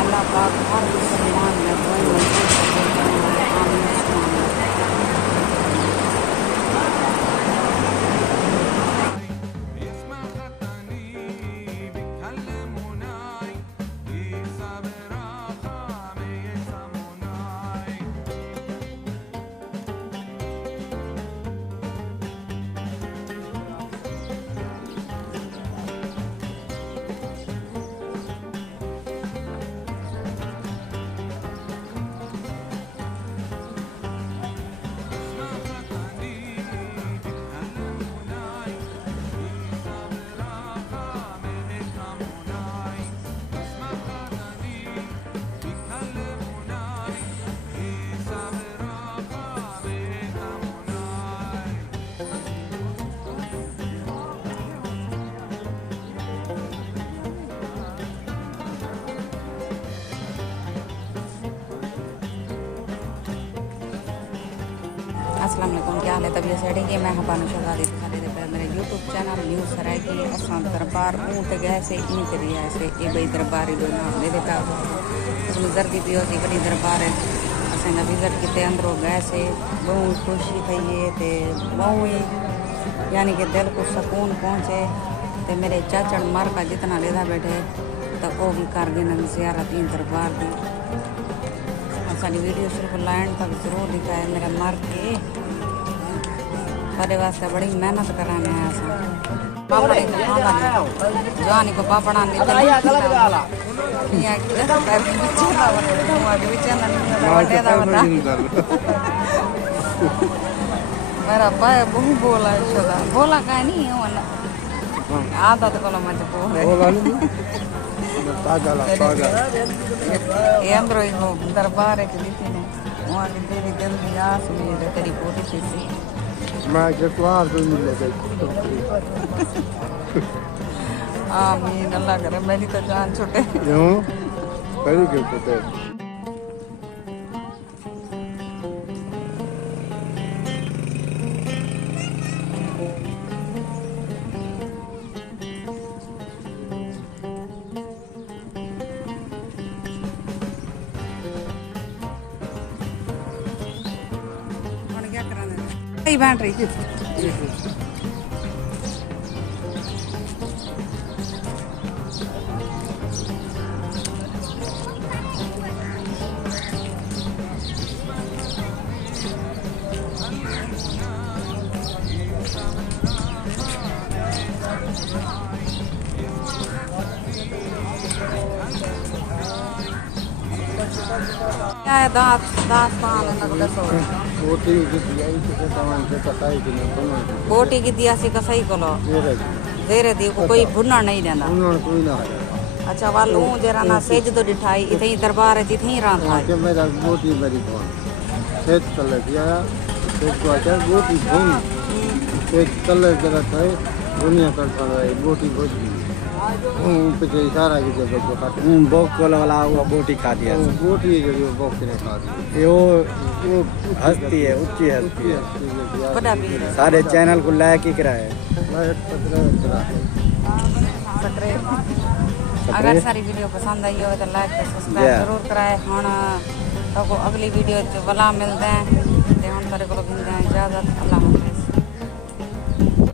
अल्लाह पाक हर मुसलमान में कोई मजबूत अस्सलाम वालेकुम, क्या हाल है? तबीयत सेठी की मैं हबानु शहजादी दिखाते थे मेरे यूट्यूब चैनल न्यूज़ सराय की असां दरबार ऊँट गए से ईंट भी ऐसे ये बई दरबार दो नाम दे देता उसमें जर्दी पियो सी बड़ी दरबार है असें विजिट किते अंदरों गए से बहुत खुशी थी है ते बहुत ही यानी कि दिल को सुकून पहुँचे ते मेरे चाचड़ मर का जितना लेदा बैठे तो वो भी कर गिन ज़ियारत इन दरबार की। सारी वीडियो सिर्फ लाइन तक जरूर दिखाए मेरा मर के बड़े वास्ते बड़ी मेहनत कराने आया सा पापड़ी जवानी को पापड़ा नहीं मेरा भाई बहु बोला बोला का नहीं आदत को मजबूर ये अंदर ही हो दरबार है कि दिखी ने वहाँ की तेरी दिल की आस उम्मीद है तेरी पोती सी मैं जटवार तो मिल गई आमीन अल्लाह करे मेरी तो जान छूटे क्यों करी क्यों छूटे बन रही क्या है दास्तान बोटी की दिया सी कसई कोलो जेरे दी कोई भुना नहीं देना अच्छा वालू जरा ना सेज तो दिठाई इथे ही दरबार है जिथे ही रात है के मेरा बोटी मेरी कौन सेज तले दिया सेज को आचा बोटी भून सेज तले जरा था दुनिया करता है बोटी भोजी पीछे इशारा की जब को काट बोक वाला वो बोटी खा दिया बोटी जो बोक ने खा दी वो हस्ती है ऊंची हस्ती है बड़ा वीर है सारे चैनल को लाइक ही कराए अगर सारी वीडियो पसंद आई हो तो लाइक और सब्सक्राइब जरूर कराए हुन तो अगली वीडियो च वला मिलते हैं ते हुन तेरे को इजाजत अल्लाह।